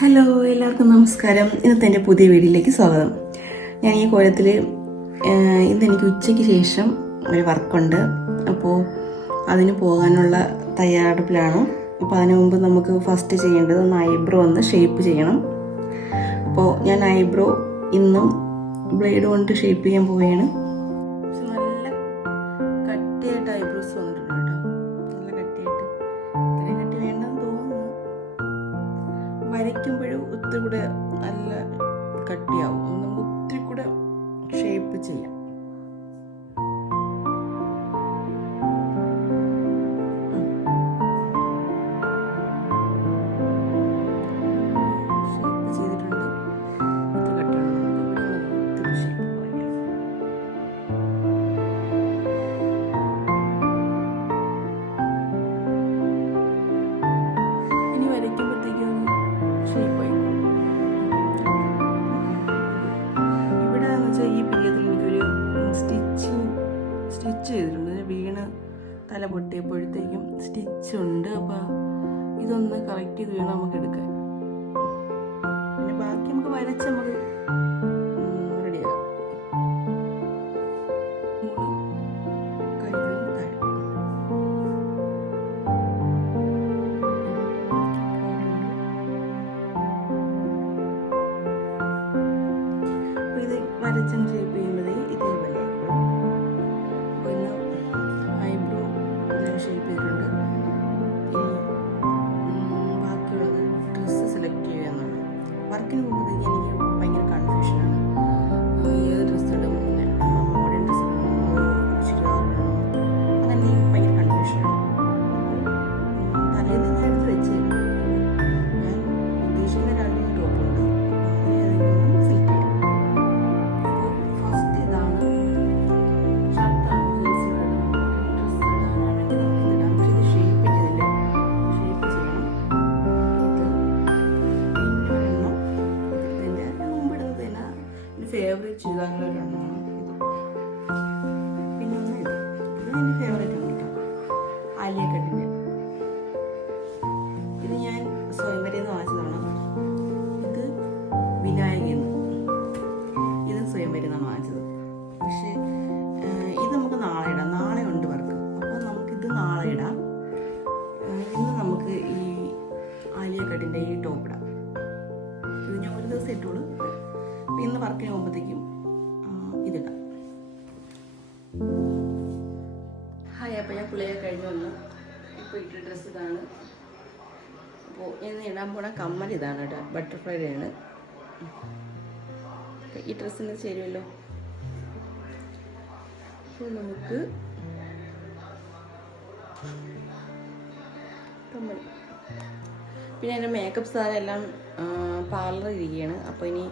Hello, എല്ലാവർക്കും നമസ്കാരം. ഇന്നത്തെ എൻ്റെ പുതിയ വീഡിയോയിലേക്ക് സ്വാഗതം. ഞാൻ ഈ കോലത്തിൽ ഇതെനിക്ക് ഉച്ചയ്ക്ക് ശേഷം ഒരു വർക്കുണ്ട്. അപ്പോൾ അതിന് പോകാനുള്ള തയ്യാറെടുപ്പിലാണ്. അപ്പോൾ അതിനു മുമ്പ് നമുക്ക് ഫസ്റ്റ് ചെയ്യേണ്ടത് ഒന്ന് ഐബ്രോ ഒന്ന് ഷേപ്പ് ചെയ്യണം. അപ്പോൾ ഞാൻ ഐബ്രോ ഇന്നും ബ്ലേഡ് കൊണ്ട് ഷേപ്പ് ചെയ്യാൻ പോവുകയാണ്. നല്ല കട്ടിയായിട്ട് ഐബ്രോസ് വന്നിട്ടുണ്ട് കേട്ടോ. നല്ല കട്ടിയായിട്ട്, ഇത്രയും കട്ടി വേണ്ടെന്ന് തോന്നുന്നു. വരയ്ക്കുമ്പോഴും ഒത്തിരി കൂടെ നല്ല കട്ടിയാവും. നമുക്ക് ഒത്തിരി കൂടെ ഷേപ്പ് ചെയ്യാം. സ്റ്റിച്ച് ചെയ്തിട്ടുണ്ട്. വീണ് തല പൊട്ടിയപ്പോഴത്തേക്കും സ്റ്റിച്ചുണ്ട്. അപ്പോൾ ഇതൊന്ന് കറക്റ്റ് ചെയ്ത് വേണം നമുക്ക് എടുക്കാൻ. പിന്നെ ബാക്കി നമുക്ക് വരച്ച് നമുക്ക് റെഡിയാക്കാം. അപ്പോൾ ഇത് വരച്ചങ്ങ് ഷേപ്പ് ചെയ്യുമ്പോഴേ ഇതേപോലെ ഷേപ്പ് ചെയ്തിട്ടുണ്ട്. ഇനി ബാക്കിയുള്ളത് ഡ്രസ്സ് സെലക്ട് ചെയ്യുക എന്നാണ്. വർക്കിന് പോകുമ്പോഴത്തേക്ക് എനിക്ക് ഭയങ്കര കൺഫ്യൂഷനാണ്. ഏത് ഡ്രസ്സ് ഇടും, മോഡേൺ ഡ്രസ്സ് ഇടണോ, ചുരിദാർ ഇടണോ, അങ്ങനെ എനിക്ക് ഭയങ്കര കൺഫ്യൂഷനാണ്. തലേന്ന് ഞാൻ എടുത്ത് വെച്ചേക്കും. ഞാൻ ഉദ്ദേശിക്കുന്ന രണ്ട് ടോപ്പുണ്ട്, അതിലേതെങ്കിലും സെലക്ട് ചെയ്യാം. അപ്പോൾ ഫസ്റ്റ് ഇതാണ് ഷർട്ടാണ്. ഫേവറേറ്റ് ചുരിദാറുകളൊരെണ്ണമാണ് ഇത്. പിന്നെ ഒന്ന് ഇത് എൻ്റെ ഫേവറേറ്റ് ആണ് കേട്ടോ, ആലിയ കട്ടിൻ്റെ. ഇത് ഞാൻ സ്വയംവരയിൽ നിന്ന് വാങ്ങിച്ചതാണ്. ഇത് വിനായകയിൽ നിന്ന്, ഇത് സ്വയംവരയിൽ നിന്നാണ് വാങ്ങിച്ചത്. പക്ഷേ ഇത് നമുക്ക് നാളെ ഇടാം. നാളെ ഉണ്ട് വർക്ക്. അപ്പോൾ നമുക്കിത് നാളെ ഇടാം. ഇന്ന് നമുക്ക് ഈ ആലിയ കട്ടിൻ്റെ ഈ ടോപ്പ് ഇടാം. ഇത് ഞാൻ ഒരു ദിവസം ഇട്ടോളൂ. ഇന്ന് വർക്കിന് പോകുമ്പോഴത്തേക്കും ഇതിടാം. ഹായ്, അപ്പോൾ ഞാൻ കുളിയൊക്കെ കഴിഞ്ഞ് വന്നു. ഇപ്പോൾ ഇട്ട ഡ്രസ്സ് ഇതാണ്. അപ്പോൾ ഇന്ന് ഇടാൻ പോണ കമ്മൽ ഇതാണ് കേട്ടോ, ബട്ടർഫ്ലൈയുടെ ആണ്. ഈ ഡ്രസ്സിന് ചേരുമല്ലോ. അപ്പോൾ നമുക്ക് കമ്മൽ. പിന്നെ എൻ്റെ മേക്കപ്പ് സാധനം എല്ലാം പാർലറിൽ ഇരിക്കുകയാണ്. അപ്പോൾ ഇനി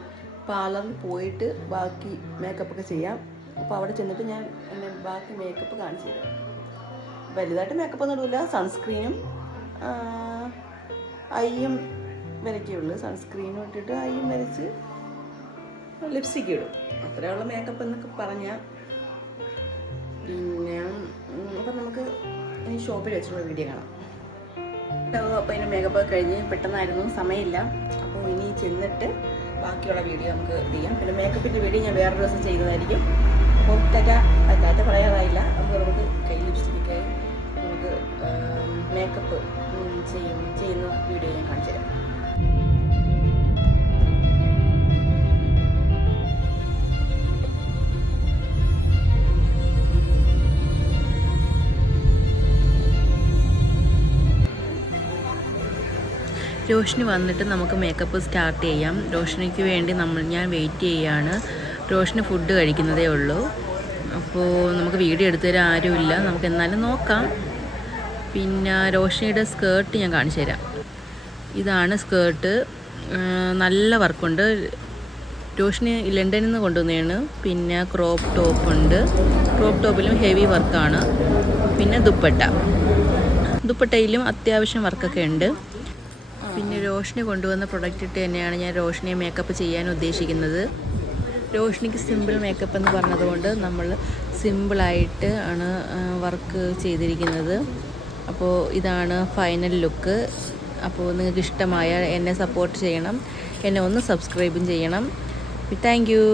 പാർലറിൽ പോയിട്ട് ബാക്കി മേക്കപ്പൊക്കെ ചെയ്യാം. അപ്പോൾ അവിടെ ചെന്നിട്ട് ഞാൻ എൻ്റെ ബാക്കി മേക്കപ്പ് കാണിച്ചു തരാം. വലുതായിട്ട് മേക്കപ്പ് ഒന്നും ഇടില്ല. സൺസ്ക്രീനും ഐയും വരയ്ക്കുള്ളൂ. സൺസ്ക്രീനും ഇട്ടിട്ട് ഐയും വരച്ച് ലിപ്സ്റ്റിക്ക് ഇടും. അത്രയുള്ള മേക്കപ്പ് എന്നൊക്കെ പറഞ്ഞാൽ. പിന്നെ അപ്പം നമുക്ക് ഇനി ഷോപ്പിൽ വെച്ചിട്ടുള്ള വീഡിയോ കാണാം. അപ്പോൾ അതിൻ്റെ മേക്കപ്പ് കഴിഞ്ഞ് പെട്ടെന്നായിരുന്നു, സമയമില്ല. അപ്പോൾ ഇനി ചെന്നിട്ട് ബാക്കിയുള്ള വീഡിയോ നമുക്ക് ചെയ്യാം. പിന്നെ മേക്കപ്പിൻ്റെ വീഡിയോ ഞാൻ വേറെ ദിവസം ചെയ്യുന്നതായിരിക്കും. അപ്പോൾ ടാറ്റ പറയാതായില്ല. അപ്പോൾ നമുക്ക് കൈ ലിപ്സ്റ്റിക്കായി നമുക്ക് മേക്കപ്പ് ചെയ്യുന്ന വീഡിയോ ഞാൻ കാണിച്ചു തരാം. റോഷിനി വന്നിട്ട് നമുക്ക് മേക്കപ്പ് സ്റ്റാർട്ട് ചെയ്യാം. റോഷിനിക്ക് വേണ്ടി ഞാൻ വെയിറ്റ് ചെയ്യുകയാണ്. റോഷിനി ഫുഡ് കഴിക്കുന്നതേ ഉള്ളൂ. അപ്പോൾ നമുക്ക് വീഡിയോ എടുത്തു തരാൻ ആരുമില്ല. നമുക്ക് എന്നാലും നോക്കാം. പിന്നെ റോഷിനിയുടെ സ്കേർട്ട് ഞാൻ കാണിച്ചു തരാം. ഇതാണ് സ്കേർട്ട്. നല്ല വർക്കുണ്ട്. റോഷിനി ലണ്ടനിൽ നിന്ന് കൊണ്ടുവന്നതാണ്. പിന്നെ ക്രോപ്പ് ടോപ്പ് ഉണ്ട്. ക്രോപ്പ് ടോപ്പിലും ഹെവി വർക്കാണ്. പിന്നെ ദുപ്പട്ടയിലും അത്യാവശ്യം വർക്കൊക്കെ ഉണ്ട്. പിന്നെ റോഷിനി കൊണ്ടുവന്ന പ്രൊഡക്റ്റ് ഇട്ട് തന്നെയാണ് ഞാൻ റോഷിനിയെ മേക്കപ്പ് ചെയ്യാൻ ഉദ്ദേശിക്കുന്നത്. റോഷിനിക്ക് സിമ്പിൾ മേക്കപ്പ് എന്ന് പറഞ്ഞതുകൊണ്ട് നമ്മൾ സിമ്പിളായിട്ട് ആണ് വർക്ക് ചെയ്തിരിക്കുന്നത്. അപ്പോൾ ഇതാണ് ഫൈനൽ ലുക്ക്. അപ്പോൾ നിങ്ങൾക്ക് ഇഷ്ടമായ എന്നെ സപ്പോർട്ട് ചെയ്യണം, എന്നെ ഒന്ന് സബ്സ്ക്രൈബും ചെയ്യണം. Thank you.